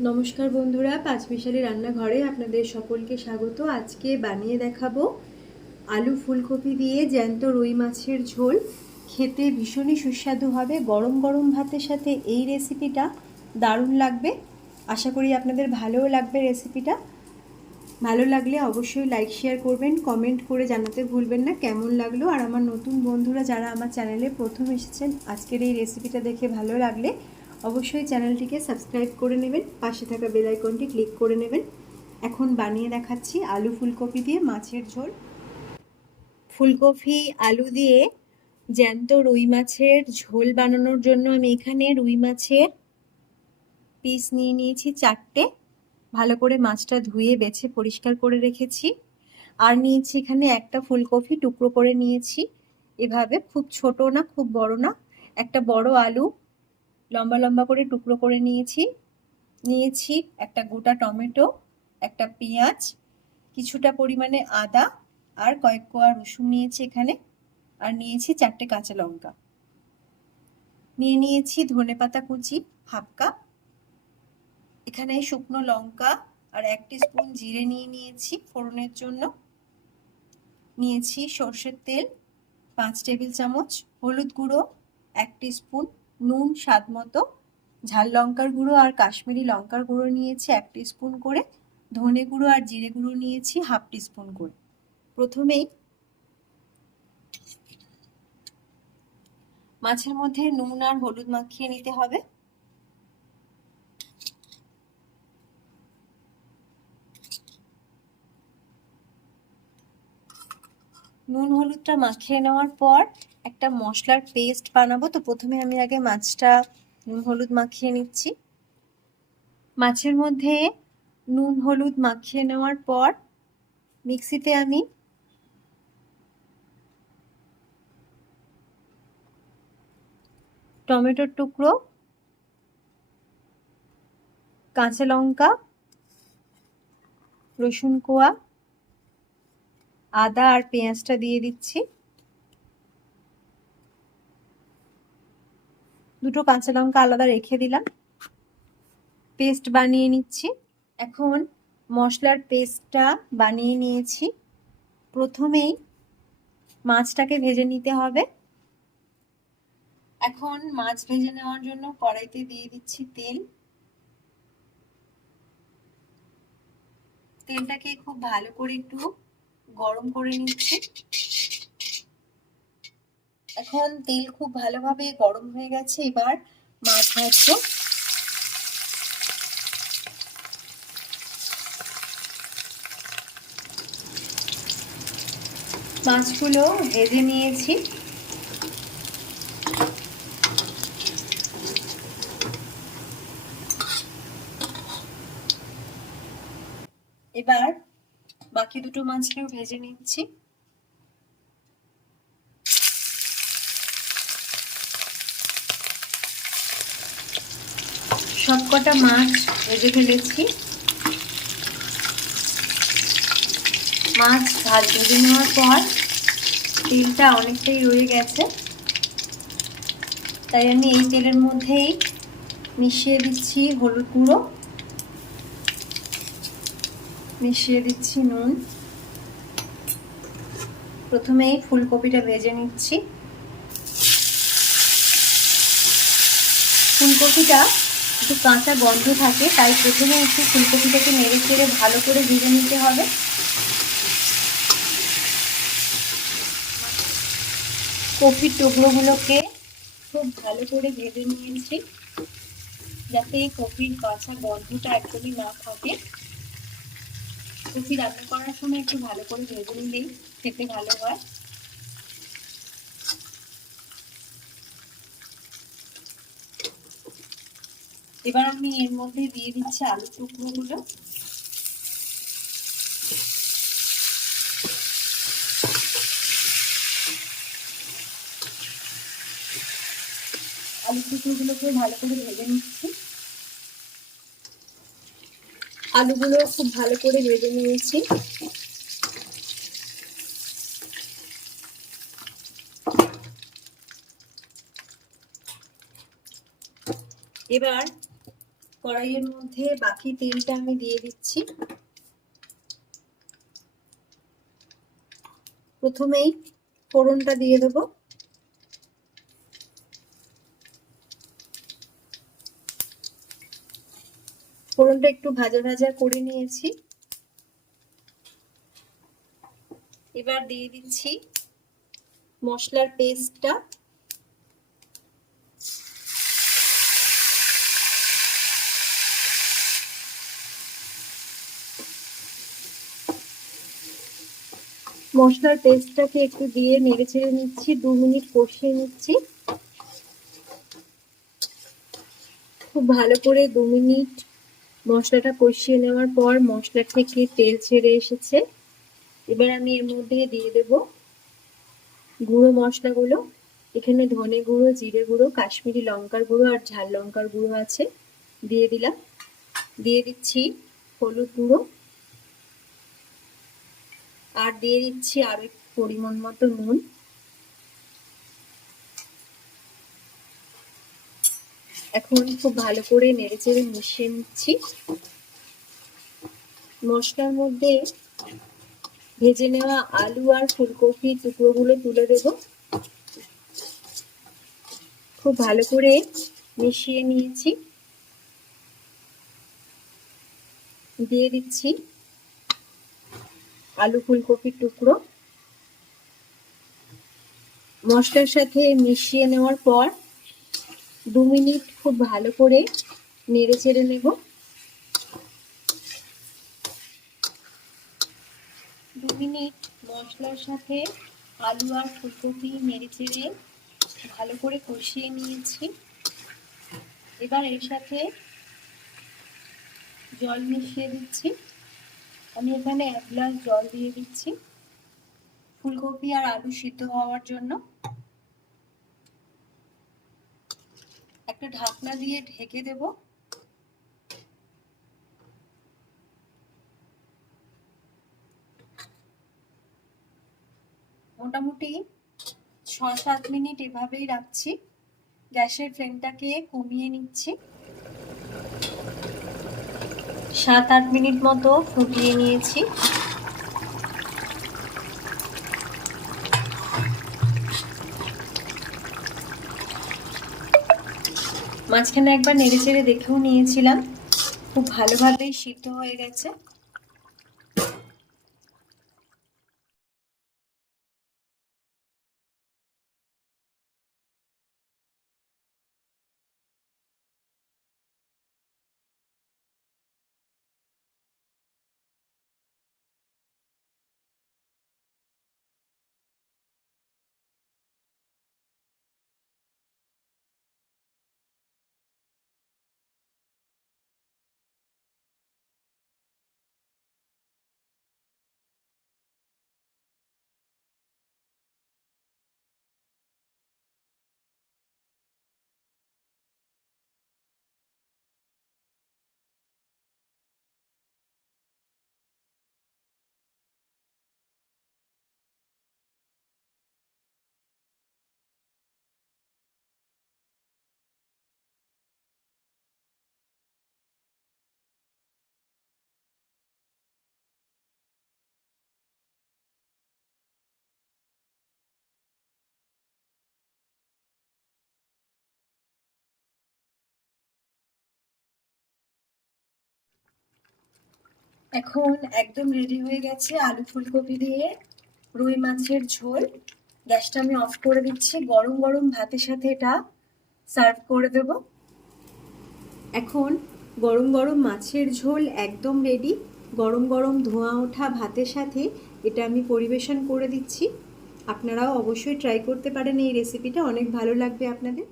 নমস্কার বন্ধুরা, পাঁচমিশালি রান্নাঘরে আপনাদের সকলকে স্বাগত। আজকে বানিয়ে দেখাবো আলু ফুলকপি দিয়ে জ্যান্ত রুই মাছের ঝোল। খেতে ভীষণই সুস্বাদু হবে। গরম গরম ভাতের সাথে এই রেসিপিটা দারুণ লাগবে। আশা করি আপনাদের ভালোও লাগবে রেসিপিটা। ভালো লাগলে অবশ্যই লাইক, শেয়ার করবেন, কমেন্ট করে জানাতে ভুলবেন না। কেমন লাগল? আর আমার নতুন বন্ধুরা যারা আমার চ্যানেলে প্রথম এসেছেন, আজকের এই রেসিপিটা দেখে ভালো লাগলে অবশ্যই চ্যানেলটিকে সাবস্ক্রাইব করে নেবেন, পাশে থাকা বেল আইকনটি ক্লিক করে নেবেন। এখন বানিয়ে দেখাচ্ছি আলু ফুলকপি দিয়ে মাছের ঝোল। ফুলকপি, আলু দিয়ে জ্যান্ত রুই মাছের ঝোল বানানোর জন্য আমি এখানে রুই মাছের পিস নিয়ে নিয়েছি চারটে। ভালো করে মাছটা ধুয়ে, বেছে, পরিষ্কার করে রেখেছি। আর নিয়েছি এখানে একটা ফুলকপি টুকরো করে নিয়েছি। এভাবে খুব ছোট না, খুব বড় না, একটা বড় আলু লম্বা লম্বা করে টুকরো করে নিয়েছি। নিয়েছি একটা গোটা টমেটো, একটা পেঁয়াজ, কিছুটা পরিমাণে আদা আর কয়েক কোয়া রসুন নিয়েছি এখানে। আর নিয়েছি চারটে কাঁচা লঙ্কা। নিয়ে নিয়েছি ধনে পাতা কুচি, হাফ কাপ। এখানে শুকনো লঙ্কা আর এক স্পুন জিরে নিয়ে নিয়েছি ফোড়নের জন্য। নিয়েছি সর্ষের তেল, পাঁচ টেবিল চামচ হলুদ গুঁড়ো, এক স্পুন নুন, স্বাদ মতো। ঝাল লঙ্কার গুঁড়ো আর কাশ্মীরি লঙ্কার গুঁড়ো নিয়েছি এক স্পুন করে। ধনে গুঁড়ো আর জিরে গুঁড়ো নিয়েছি হাফ স্পুন করে। প্রথমেই মাছের মধ্যে নুন আর হলুদ মাখিয়ে নিতে হবে। নুন হলুদটা মাখিয়ে নেওয়ার পর একটা মশলার পেস্ট বানাবো। তো প্রথমে আমি আগে মাছটা নুন, হলুদ মাখিয়ে নিচ্ছি। মাছের মধ্যে নুন, হলুদ মাখিয়ে নেওয়ার পর মিক্সিতে আমি টমেটোর টুকরো, কাঁচা লঙ্কা, রসুন কোয়া, আদা আর পেঁয়াজটা দিয়ে দিচ্ছি। দুটো কাঁচা লঙ্কা আলাদা রেখে দিলাম। পেস্ট বানিয়ে নিচ্ছি। এখন মশলার পেস্টটা বানিয়ে নিয়েছি। প্রথমেই মাছটাকে ভেজে নিতে হবে। এখন মাছ ভেজে নেওয়ার জন্য কড়াইতে দিয়ে দিচ্ছি তেল। তেলটাকে খুব ভালো করে একটু গরম করে নিচ্ছি। এখন তেল খুব ভালোভাবে গরম হয়ে গেছে এবার মাছ ভাজবো। মাছগুলো ভেজে নিয়েছি। এবার বাকি দুটো মাছকেও ভেজে নিচ্ছি। সবকটা মাছ ভেজে ফেলেছি। মাছ ভাজ ভেজে নেওয়ার পর তেলটা অনেকটাই রয়ে গেছে। তাই আমি এই তেলের মধ্যেই মিশিয়ে দিচ্ছি হলুদ গুঁড়ো। মিশিয়ে দিচ্ছি নুন। প্রথমে এই ফুলকপিটা ভেজে নিচ্ছি। ফুলকপিটা একটু কাঁচা গন্ধ থাকে, তাই প্রথমে একটু ফুলকপিটাকে নেড়ে চেড়ে ভালো করে ভেজে নিতে হবে। কপির টুকরোগুলোকে খুব ভালো করে ভেজে নিয়েছি, যাতে এই কপির কাঁচা গন্ধটা একদমই না থাকে। কপি রান্না করার সময় একটু ভালো করে ভেজে নিলেই খেতে ভালো হয়। এবার আমি এর মধ্যে দিয়ে দিচ্ছি আলু টুকরোগুলো। আলু টুকরোগুলোকে ভালো করে ভেজে নিচ্ছি। আলুগুলো খুব ভালো করে ভেজে নিয়েছি। এবার কড়াইয়ের মধ্যে বাকি তেলটা আমি দিয়ে দিচ্ছি। প্রথমেই ফোড়নটা দিয়ে দেবো। ফোড়নটা একটু ভাজা ভাজা করে নিয়েছি। এবার দিয়ে দিচ্ছি মশলার পেস্টটা মশলার পেস্টটাকে একটু দিয়ে নেড়ে ছেড়ে নিচ্ছি, দু মিনিট কষিয়ে নিচ্ছি। খুব ভালো করে দু মিনিট মশলাটা কষিয়ে নেওয়ার পর মশলা থেকে তেল ছেড়ে এসেছে। এবার আমি এর মধ্যে দিয়ে দেব গুঁড়ো মশলাগুলো। এখানে ধনে গুঁড়ো, জিরে গুঁড়ো, কাশ্মীরি লঙ্কার গুঁড়ো আর ঝাল লঙ্কার গুঁড়ো আছে। দিয়ে দিলাম। দিয়ে দিচ্ছি হলুদ গুঁড়ো। আর দিয়ে দিচ্ছি আরও পরিমাণ মতো নুন। এখন খুব ভালো করে নেড়ে চেড়ে মিশিয়ে নিচ্ছি। মশলার মধ্যে ভেজে নেওয়া আলু আর ফুলকপির টুকরোগুলো তুলে দেব। খুব ভালো করে মিশিয়ে নিয়েছি। দিয়ে দিচ্ছি আলু ফুলকপির টুকরো। মশলার সাথে মিশিয়ে নেওয়ার পর দু মিনিট খুব ভালো করে নেড়ে চেড়ে নেব। দু মিনিট মশলার সাথে আলু আর ফুলকপি নেড়ে চেড়ে ভালো করে কষিয়ে নিয়েছি। এবার এর সাথে জল মিশিয়ে দিচ্ছি। আমি এখানে এক গ্লাস জল দিয়ে দিচ্ছি। ফুলকপি আর আলু সিদ্ধ হওয়ার জন্য। একটা ঢাকনা দিয়ে ঢেকে দেব। মোটামুটি ছ সাত মিনিট এভাবেই রাখছি। গ্যাসের ফ্লেমটাকে কমিয়ে নিচ্ছি। সাত আট মিনিট মতো ফুটিয়ে নিয়েছি। মাঝখানে একবার নেড়ে চেড়ে দেখেও নিয়েছিলাম। খুব ভালোভাবেই সিদ্ধ হয়ে গেছে। এখন একদম রেডি হয়ে গেছে আলু ফুলকপি দিয়ে রুই মাছের ঝোল। গ্যাসটা আমি অফ করে দিচ্ছি। গরম গরম ভাতের সাথে এটা সার্ভ করে দেব। এখন গরম গরম মাছের ঝোল একদম রেডি গরম গরম ধোঁয়া ওঠা ভাতের সাথে এটা আমি পরিবেশন করে দিচ্ছি। আপনারাও অবশ্যই ট্রাই করতে পারেন। এই রেসিপিটা অনেক ভালো লাগবে আপনাদের।